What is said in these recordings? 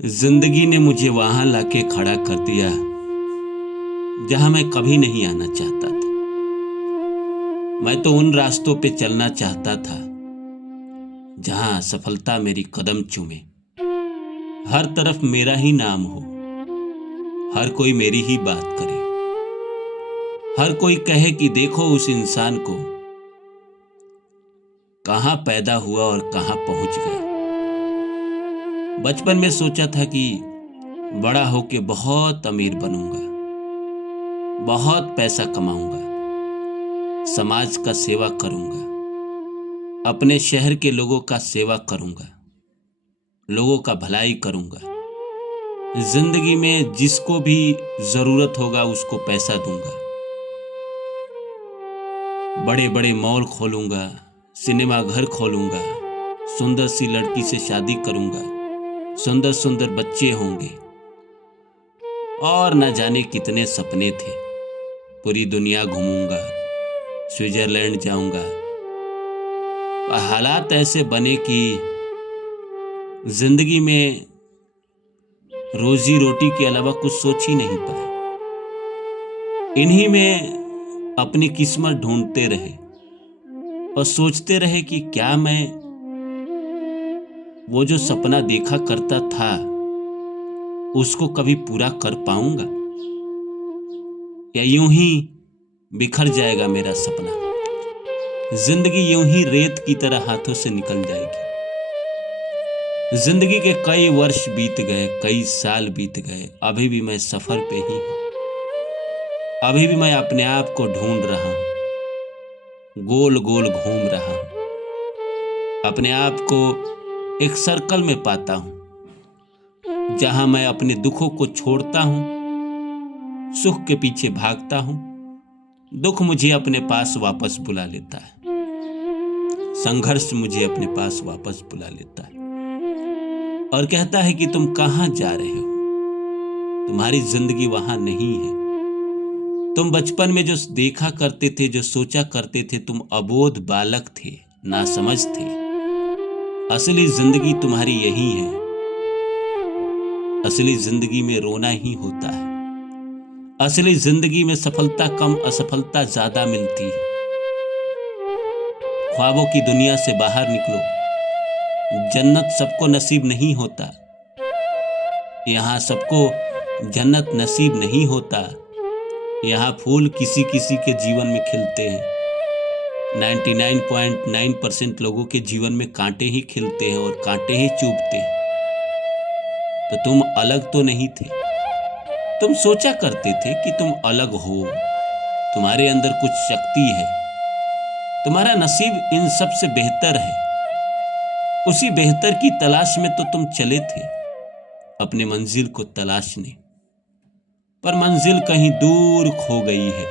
जिंदगी ने मुझे वहां लाके खड़ा कर दिया जहां मैं कभी नहीं आना चाहता था। मैं तो उन रास्तों पे चलना चाहता था जहां सफलता मेरी कदम चूमे, हर तरफ मेरा ही नाम हो, हर कोई मेरी ही बात करे, हर कोई कहे कि देखो उस इंसान को, कहां पैदा हुआ और कहां पहुंच गया। बचपन में सोचा था कि बड़ा होके बहुत अमीर बनूंगा, बहुत पैसा कमाऊंगा, समाज का सेवा करूंगा, अपने शहर के लोगों का सेवा करूंगा, लोगों का भलाई करूंगा, जिंदगी में जिसको भी जरूरत होगा उसको पैसा दूंगा, बड़े बड़े मॉल खोलूंगा, सिनेमा घर खोलूंगा, सुंदर सी लड़की से शादी करूंगा, सुंदर सुंदर बच्चे होंगे और न जाने कितने सपने थे। पूरी दुनिया घूमूंगा, स्विट्जरलैंड जाऊंगा। पर हालात ऐसे बने कि जिंदगी में रोजी रोटी के अलावा कुछ सोच ही नहीं पाए। इन्हीं में अपनी किस्मत ढूंढते रहे और सोचते रहे कि क्या मैं वो जो सपना देखा करता था उसको कभी पूरा कर पाऊंगा, या यूं ही बिखर जाएगा मेरा सपना। जिंदगी यूं ही रेत की तरह हाथों से निकल जाएगी। जिंदगी के कई वर्ष बीत गए, कई साल बीत गए, अभी भी मैं सफर पे ही हूं। अभी भी मैं अपने आप को ढूंढ रहा हूं, गोल गोल घूम रहा हूं, अपने आप को एक सर्कल में पाता हूं जहां मैं अपने दुखों को छोड़ता हूं, सुख के पीछे भागता हूं, दुख मुझे अपने पास वापस बुला लेता है, संघर्ष मुझे अपने पास वापस बुला लेता है और कहता है कि तुम कहां जा रहे हो, तुम्हारी जिंदगी वहां नहीं है। तुम बचपन में जो देखा करते थे, जो सोचा करते थे, तुम अबोध बालक थे, नासमझ थे। असली जिंदगी तुम्हारी यही है। असली जिंदगी में रोना ही होता है। असली जिंदगी में सफलता कम, असफलता ज्यादा मिलती है। ख्वाबों की दुनिया से बाहर निकलो। जन्नत सबको नसीब नहीं होता। यहाँ सबको जन्नत नसीब नहीं होता। यहाँ फूल किसी किसी के जीवन में खिलते हैं। 99.9% लोगों के जीवन में कांटे ही खिलते हैं और कांटे ही चुभते हैं। तो तुम अलग तो नहीं थे। तुम सोचा करते थे कि तुम अलग हो, तुम्हारे अंदर कुछ शक्ति है, तुम्हारा नसीब इन सब से बेहतर है। उसी बेहतर की तलाश में तो तुम चले थे अपने मंजिल को तलाशने, पर मंजिल कहीं दूर खो गई है।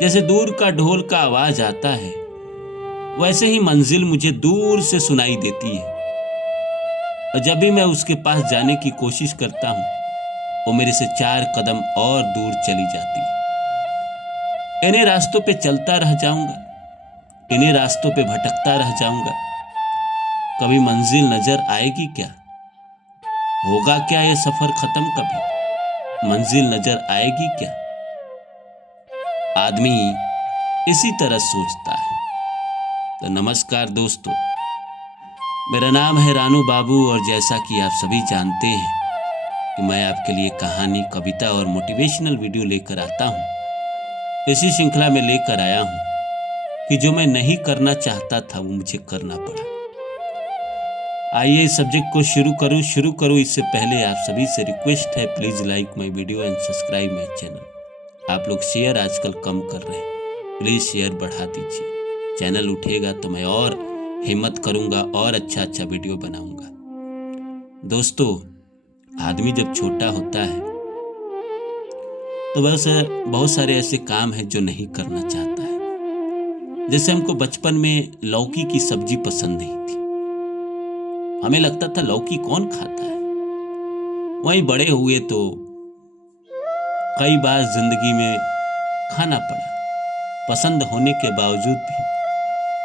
जैसे दूर का ढोल का आवाज आता है, वैसे ही मंजिल मुझे दूर से सुनाई देती है और जब भी मैं उसके पास जाने की कोशिश करता हूं, वो मेरे से 4 कदम और दूर चली जाती है। इन्हीं रास्तों पे चलता रह जाऊंगा, इन्हीं रास्तों पे भटकता रह जाऊंगा। कभी मंजिल नजर आएगी क्या? होगा क्या ये सफर खत्म? कभी मंजिल नजर आएगी क्या? आदमी इसी तरह सोचता है। तो नमस्कार दोस्तों, मेरा नाम है रानू बाबू और जैसा कि आप सभी जानते हैं कि मैं आपके लिए कहानी, कविता और मोटिवेशनल वीडियो लेकर आता हूं। इसी श्रृंखला में लेकर आया हूं कि जो मैं नहीं करना चाहता था वो मुझे करना पड़ा। आइए इस सब्जेक्ट को शुरू करूं इससे पहले आप सभी से रिक्वेस्ट है, please like my video and subscribe my channel. आप लोग शेयर आजकल कम कर रहे हैं, प्लीज शेयर बढ़ा दीजिए। चैनल उठेगा तो मैं और हिम्मत करूंगा और अच्छा वीडियो बनाऊंगा। दोस्तों, आदमी जब छोटा होता है तो बहुत सारे ऐसे काम हैं जो नहीं करना चाहता है। जैसे हमको बचपन में लौकी की सब्जी पसंद नहीं थी। हमें लगता था लौकी कौन खाता है। वहीं बड़े हुए तो कई बार जिंदगी में खाना पड़ा, पसंद होने के बावजूद भी,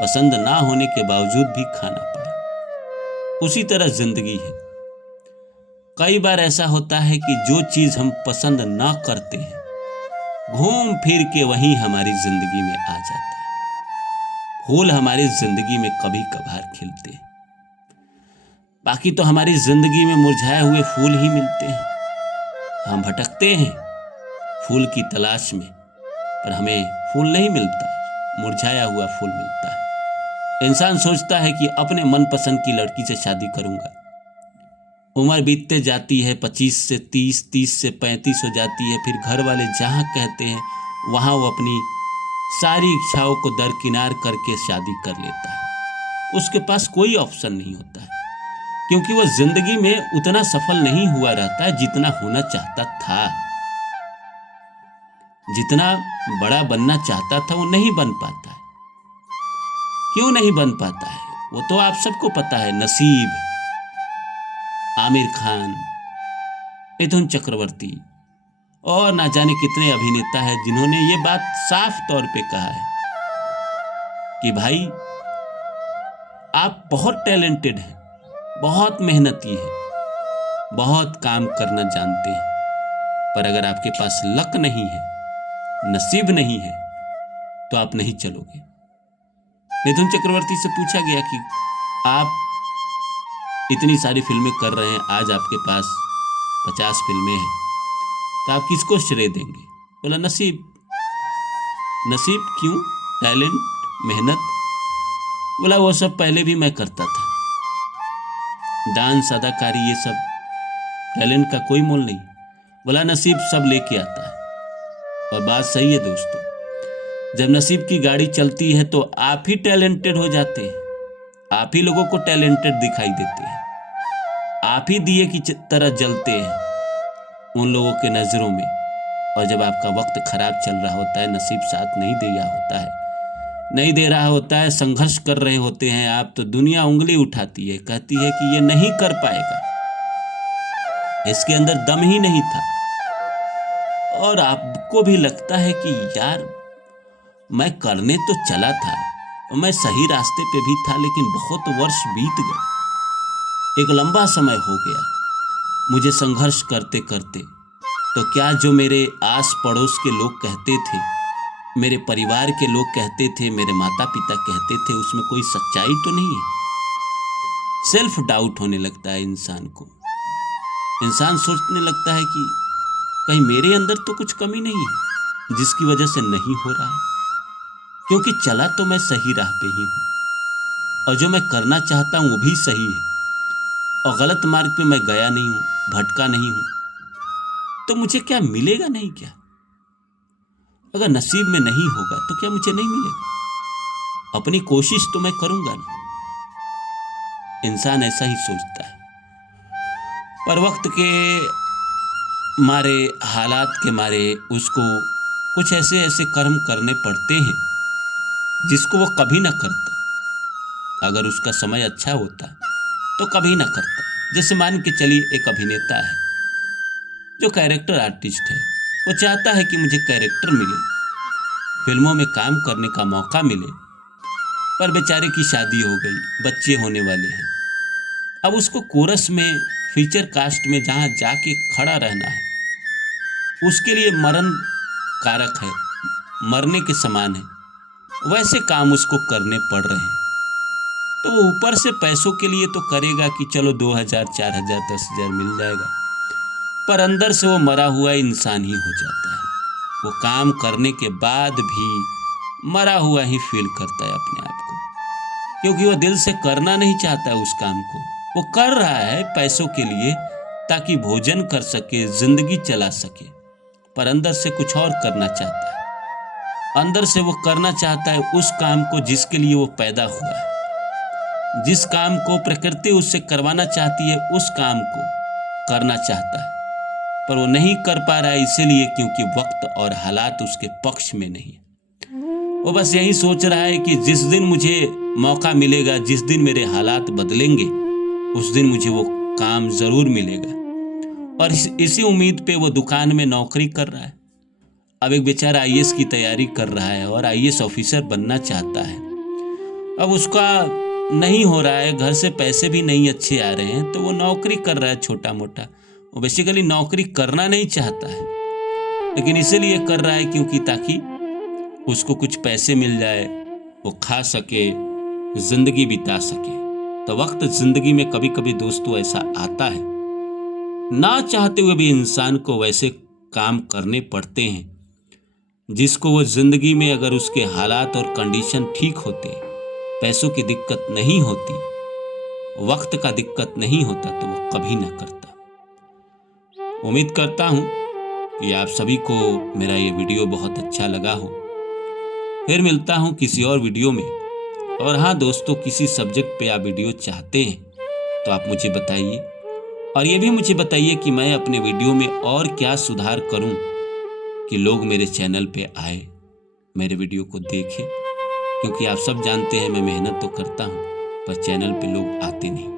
पसंद ना होने के बावजूद भी खाना पड़ा। उसी तरह जिंदगी है। कई बार ऐसा होता है कि जो चीज़ हम पसंद ना करते हैं घूम फिर के वहीं हमारी जिंदगी में आ जाता है। फूल हमारी जिंदगी में कभी कभार खिलते हैं, बाकी तो हमारी जिंदगी में मुरझाए हुए फूल ही मिलते हैं। हम भटकते हैं फूल की तलाश में, पर हमें फूल नहीं मिलता, मुरझाया हुआ फूल मिलता है। इंसान सोचता है कि अपने मनपसंद की लड़की से शादी करूंगा। उम्र बीतते जाती है, 25 से 30, 30 से 35 हो जाती है। फिर घर वाले जहाँ कहते हैं वहाँ वो अपनी सारी इच्छाओं को दरकिनार करके शादी कर लेता है। उसके पास कोई ऑप्शन नहीं होता है, क्योंकि वो जिंदगी में उतना सफल नहीं हुआ रहता है जितना होना चाहता था। जितना बड़ा बनना चाहता था वो नहीं बन पाता है। क्यों नहीं बन पाता है वो तो आप सबको पता है। नसीब, आमिर खान, मिथुन चक्रवर्ती और ना जाने कितने अभिनेता हैं जिन्होंने ये बात साफ तौर पे कहा है कि भाई आप बहुत टैलेंटेड हैं, बहुत मेहनती हैं, बहुत काम करना जानते हैं, पर अगर आपके पास लक नहीं है, नसीब नहीं है, तो आप नहीं चलोगे। मिथुन चक्रवर्ती से पूछा गया कि आप इतनी सारी फिल्में कर रहे हैं, आज आपके पास 50 फिल्में हैं, तो आप किसको श्रेय देंगे? बोला नसीब। नसीब क्यों? टैलेंट, मेहनत? बोला वो सब पहले भी मैं करता था, डांस, अदाकारी, ये सब टैलेंट का कोई मोल नहीं। बोला नसीब सब लेके आता है। और बात सही है दोस्तों, जब नसीब की गाड़ी चलती है तो आप ही टैलेंटेड हो जाते हैं, आप ही लोगों को टैलेंटेड दिखाई देते हैं, आप ही दिए की तरह जलते हैं उन लोगों के नज़रों में। और जब आपका वक्त खराब चल रहा होता है, नसीब साथ नहीं दे रहा होता है, संघर्ष कर रहे होते हैं आप, तो दुनिया उंगली उठाती है, कहती है कि ये नहीं कर पाएगा, इसके अंदर दम ही नहीं था। और आपको भी लगता है कि यार मैं करने तो चला था, मैं सही रास्ते पे भी था, लेकिन बहुत वर्ष बीत गए, एक लंबा समय हो गया मुझे संघर्ष करते करते। तो क्या जो मेरे आस पड़ोस के लोग कहते थे, मेरे परिवार के लोग कहते थे, मेरे माता पिता कहते थे, उसमें कोई सच्चाई तो नहीं है? सेल्फ डाउट होने लगता है इंसान को। इंसान सोचने लगता है कि कहीं मेरे अंदर तो कुछ कमी नहीं है जिसकी वजह से नहीं हो रहा है, क्योंकि चला तो मैं सही राह पे ही हूँ, और जो मैं करना चाहता हूँ वो भी सही है, और गलत मार्ग पे मैं गया नहीं हूँ, भटका नहीं हूँ, तो मुझे क्या मिलेगा? नहीं क्या? अगर नसीब में नहीं होगा तो क्या मुझे नहीं मिलेगा? अपनी कोशिश तो मैं करूंगा ना। इंसान ऐसा ही सोचता है, पर वक्त के मारे, हालात के मारे उसको कुछ ऐसे ऐसे कर्म करने पड़ते हैं जिसको वो कभी ना करता। अगर उसका समय अच्छा होता तो कभी ना करता। जैसे मान के चलिए एक अभिनेता है जो कैरेक्टर आर्टिस्ट है, वो चाहता है कि मुझे कैरेक्टर मिले, फिल्मों में काम करने का मौका मिले, पर बेचारे की शादी हो गई, बच्चे होने वाले हैं। अब उसको कोरस में, फीचर कास्ट में जहाँ जाके खड़ा रहना है, उसके लिए मरण कारक है, मरने के समान है, वैसे काम उसको करने पड़ रहे हैं। तो वो ऊपर से पैसों के लिए तो करेगा कि चलो 2000, 4000, 10,000 मिल जाएगा, पर अंदर से वो मरा हुआ इंसान ही हो जाता है। वो काम करने के बाद भी मरा हुआ ही फील करता है अपने आप को, क्योंकि वो दिल से करना नहीं चाहता है उस काम को। वो कर रहा है पैसों के लिए, ताकि भोजन कर सके, जिंदगी चला सके, पर अंदर से कुछ और करना चाहता है। अंदर से वो करना चाहता है उस काम को जिसके लिए वो पैदा हुआ है, जिस काम को प्रकृति उससे करवाना चाहती है, उस काम को करना चाहता है, पर वो नहीं कर पा रहा है, इसीलिए क्योंकि वक्त और हालात उसके पक्ष में नहीं। वो बस यही सोच रहा है कि जिस दिन मुझे मौका मिलेगा, जिस दिन मेरे हालात बदलेंगे, उस दिन मुझे वो काम जरूर मिलेगा। और इसी उम्मीद पे वो दुकान में नौकरी कर रहा है। अब एक बेचारा IAS की तैयारी कर रहा है और IAS ऑफिसर बनना चाहता है। अब उसका नहीं हो रहा है, घर से पैसे भी नहीं अच्छे आ रहे हैं, तो वो नौकरी कर रहा है छोटा मोटा, वो बेसिकली नौकरी करना नहीं चाहता है, लेकिन इसीलिए कर रहा है क्योंकि ताकि उसको कुछ पैसे मिल जाए, वो खा सके, जिंदगी बिता सके। तो वक्त जिंदगी में कभी कभी दोस्तों ऐसा आता है, ना चाहते हुए भी इंसान को वैसे काम करने पड़ते हैं जिसको वो जिंदगी में, अगर उसके हालात और कंडीशन ठीक होते, पैसों की दिक्कत नहीं होती, वक्त का दिक्कत नहीं होता, तो वो कभी ना करता। उम्मीद करता हूं कि आप सभी को मेरा ये वीडियो बहुत अच्छा लगा हो। फिर मिलता हूं किसी और वीडियो में। और हाँ दोस्तों, किसी सब्जेक्ट पे आप वीडियो चाहते हैं तो आप मुझे बताइए, और ये भी मुझे बताइए कि मैं अपने वीडियो में और क्या सुधार करूं कि लोग मेरे चैनल पे आए, मेरे वीडियो को देखें। क्योंकि आप सब जानते हैं मैं मेहनत तो करता हूं, पर चैनल पे लोग आते नहीं।